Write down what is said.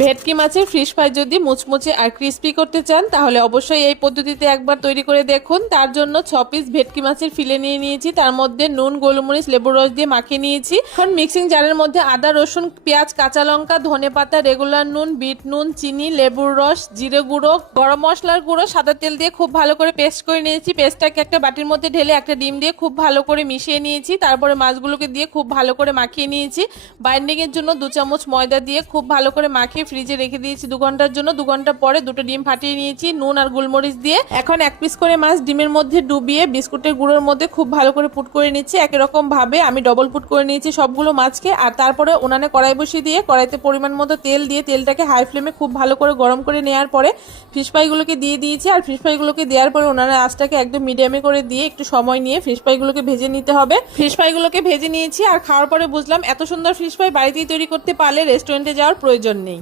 ভেটকি মাছের fish fry যদি মুচমুচে আর ক্রিস্পি করতে চান তাহলে অবশ্যই এই পদ্ধতিতে একবার তৈরি করে দেখুন। তার জন্য 6 পিস ভেটকি মাছের ফিলে নিয়ে নিয়েছি, তার মধ্যে নুন, গোলমরিচ, লেবুর রস দিয়ে মাখিয়ে নিয়েছি। এখন মিক্সিং জারের মধ্যে আদা, রসুন, পেঁয়াজ, কাঁচা লঙ্কা, ধনেপাতা, রেগুলার নুন, বিট নুন, চিনি, লেবুর রস, জিরে গুঁড়ো, গরম মশলার গুঁড়ো, সাদা তেল দিয়ে খুব ভালো করে পেস্ট করে নিয়েছি। পেস্টটাকে একটা বাটির মধ্যে ঢেলে একটা ডিম দিয়ে খুব ভালো করে মিশিয়ে নিয়েছি। তারপরে মাছগুলোকে দিয়ে খুব ভালো করে মাখিয়ে নিয়েছি। বাইন্ডিং এর জন্য 2 চামচ ময়দা দিয়ে খুব ভালো করে মাখিয়ে ফ্রিজে রেখে দিয়েছি 2 ঘন্টার জন্য। 2 ঘন্টা পরে দুটো ডিম ফাটিয়ে নিয়েছি নুন আর গোলমরিচ দিয়ে। এখন 1 পিস করে মাছ ডিমের মধ্যে ডুবিয়ে বিস্কুটের গুঁড়োর মধ্যে খুব ভালো করে পুট করে নিচ্ছি। একই রকম ভাবে আমি ডবল পুট করে নিয়েছি সবগুলো মাছকে। আর তারপরে উনানে কড়াই বসিয়ে দিয়ে কড়াইতে পরিমাণ মতো তেল দিয়ে তেলটাকে হাই ফ্লেমে খুব ভালো করে গরম করে নেওয়ার পরে ফিশ ফ্রাইগুলোকে দিয়ে দিয়েছি। আর ফিশ ফ্রাইগুলোকে দেওয়ার পরে উনানের আঁচটাকে একদম মিডিয়ামে করে দিয়ে একটু সময় নিয়ে ফিশ ফ্রাইগুলোকে ভেজে নিতে হবে। ফিশ ফ্রাইগুলোকে ভেজে নিয়েছি আর খাওয়ার পরে বুঝলাম এত সুন্দর ফিশ ফ্রাই বাড়িতেই তৈরি করতে পারলে রেস্টুরেন্টে যাওয়ার প্রয়োজন নেই।